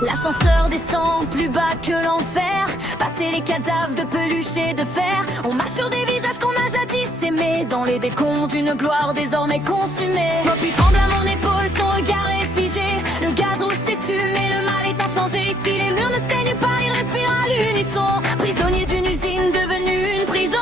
L'ascenseur descend plus bas que l'enfer. Passer les cadavres de peluche et de fer. On marche sur des visages qu'on a jadis aimés, dans les décombres d'une gloire désormais consumée. Poppy tremble à mon épaule, son regard est figé. Le gaz rouge s'étume et le mal est inchangé. Ici les murs ne saignent pas, ils respirent à l'unisson. Prisonnier d'une usine devenue une prison.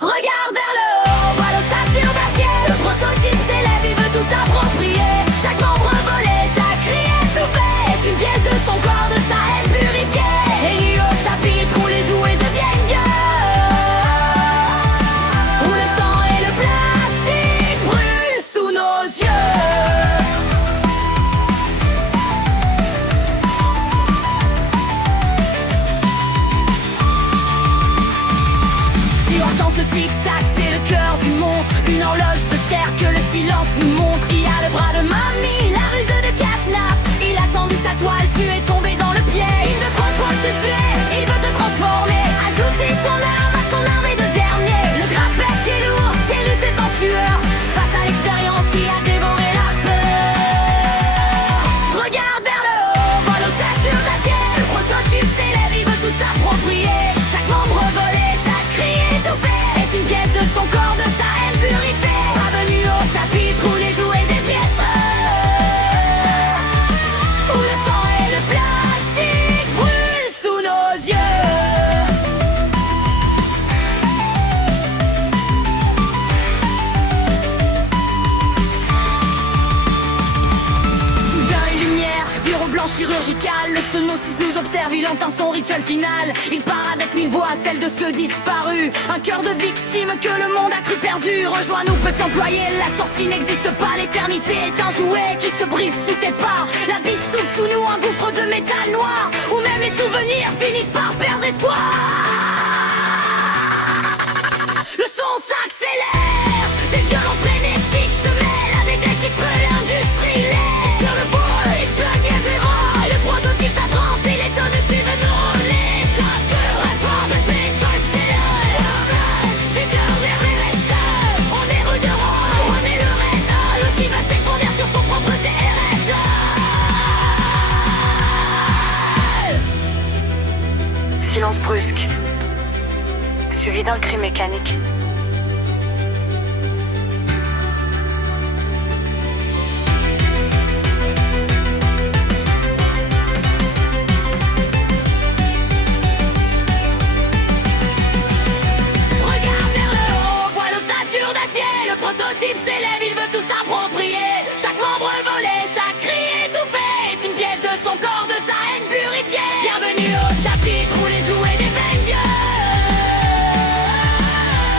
Regarde vers le haut, vois l'ossature d'acier. Le prototype s'élève, il veut tout s'approprier. Chaque membre volé, chaque cri étouffé est une pièce de son corps, de sa haine purifiée. Élu au chapitre où les jouets deviennent dieux, où le sang et le plastique brûlent sous nos yeux. Tu entends ce tic-tac, c'est le cœur du monstre. Une horloge de chair que le silence nous montre. Il y a le bras de mamie, la ruse de Catnap. Il a tendu sa toile, tu es tombé dans le piège. Il ne peut pas te tuer, il veut te transformer. Ajouter ton arme à son armée de dernier. Le grappet est lourd, tes rues c'est en sueur. Face à l'expérience qui a dévoré la peur. Regarde vers le haut, vois l'ossature d'acier. Le prototype s'élève, il veut tout s'approprier. Chaque membre volé, chaque cri étouffé est une pièce de son corps, de sa haine purifiée. Bienvenue au chapitre où les jouets dépiètent, où le sang et le plastique brûlent sous nos yeux. Soudain et lumière, bureau blanc chirurgical. Le sonosis nous observe, il entend son rituel final. Il part avec 1000 voix, celle de ceux disparus. Un cœur de victime que le monde a cru perdu. Rejoins-nous petit employé, la sortie n'existe pas. L'éternité est un jouet qui se brise sous tes pas. L'abysse s'ouvre sous nous, un gouffre de métal noir, où même les souvenirs finissent par perdre espoir. Le son s'accélère, des violons frénétiques se mêlent avec des titres l'industrie laisse. Sur le vol, il plaque et verra. Le prototype s'avance, il est au-dessus de nous. Les acteurs répondent le pétrole, c'est le futur des révélations. On est rue de Rome, on est le raid. Le cible va s'effondrer sur son propre CRS. Silence brusque, suivi d'un cri mécanique. Regarde vers le haut, vois l'ossature d'acier. Le prototype s'élève, il veut tout s'approprier. Chaque membre volé, chaque cri étouffé est une pièce de son corps, de sa haine purifiée. Bienvenue au chapitre où les jouets deviennent dieux,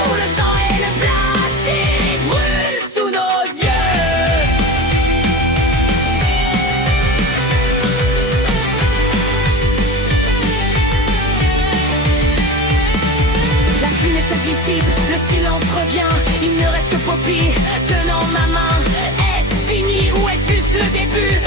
où le sang et le plastique brûlent sous nos yeux. La fumée se dissipe, le silence revient. Il ne reste que Poppy tenant ma main. Est-ce fini ou est-ce juste le début?